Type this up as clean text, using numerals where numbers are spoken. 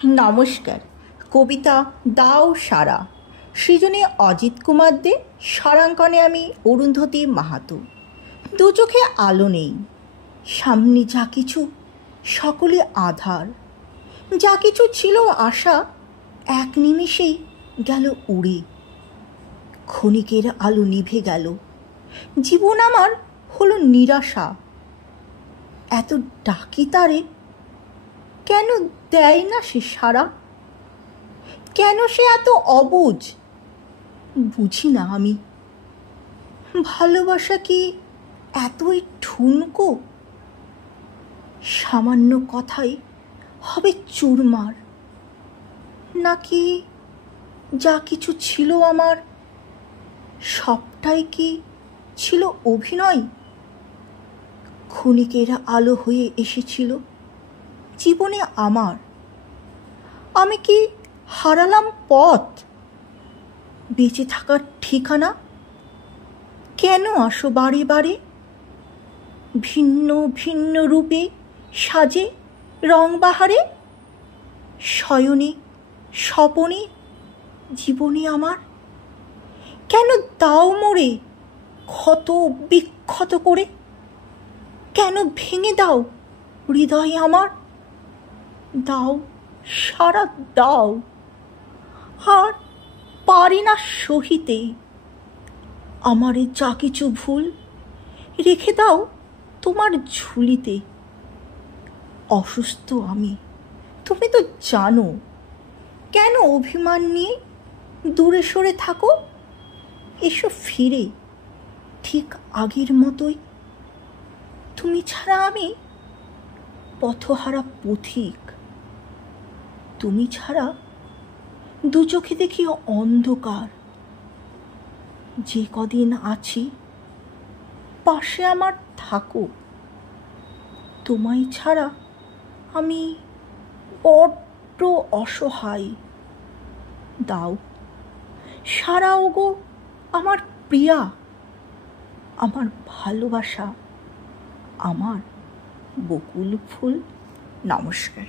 নমস্কার। কবিতা দাও সারা, সৃজনে অজিত কুমার দে, স্বরাঙ্কনে আমি অরুন্ধতী মাহাতো। দু চোখে আলো নেই, সামনে যা কিছু সকলে আধার। যা কিছু ছিল আশা এক নিমেষেই গেল উড়ে। ক্ষণিকের আলো নিভে গেল, জীবন আমার হলো নিরাশা। এত ডাকি তারে, কেন দেয় না সে সাড়া? কেন সে এত অবুঝ, বুঝি না আমি। ভালোবাসা কি এতই ঠুনকো? সামান্য কথাই হবে চুরমার। নাকি যা কিছু ছিল আমার সবটাই কি ছিল অভিনয়? ক্ষণিকের আলো হয়ে এসেছিল জীবনে আমার। আমি কি হারালাম পথ, বেঁচে থাকার ঠিকানা? কেন আসো বারে বারে, ভিন্ন ভিন্ন রূপে সাজে রং বাহারে? শয়নে স্বপনে জীবনে আমার কেন দাও মোরে ক্ষত বিক্ষত করে? কেন ভেঙে দাও হৃদয় আমার? দাও সারা দাও, আর পারি না সহিতে আমারে যা কিছু ভুল। রেখে দাও তোমার ঝুলিতে। অসুস্থ আমি, তুমি তো জানো। কেন অভিমান নিয়ে দূরে সরে থাকো? এসো ফিরে ঠিক আগের মতোই। তুমি ছাড়া আমি পথহারা পথিক। তুমি ছাড়া দু চোখে দেখি অন্ধকার। যে কদিন আছি পাশে আমার থাকো। তোমায় ছাড়া আমি বড্ড অসহায়। দাও সারা ওগো আমার প্রিয়া, আমার ভালোবাসা, আমার বকুল ফুল। নমস্কার।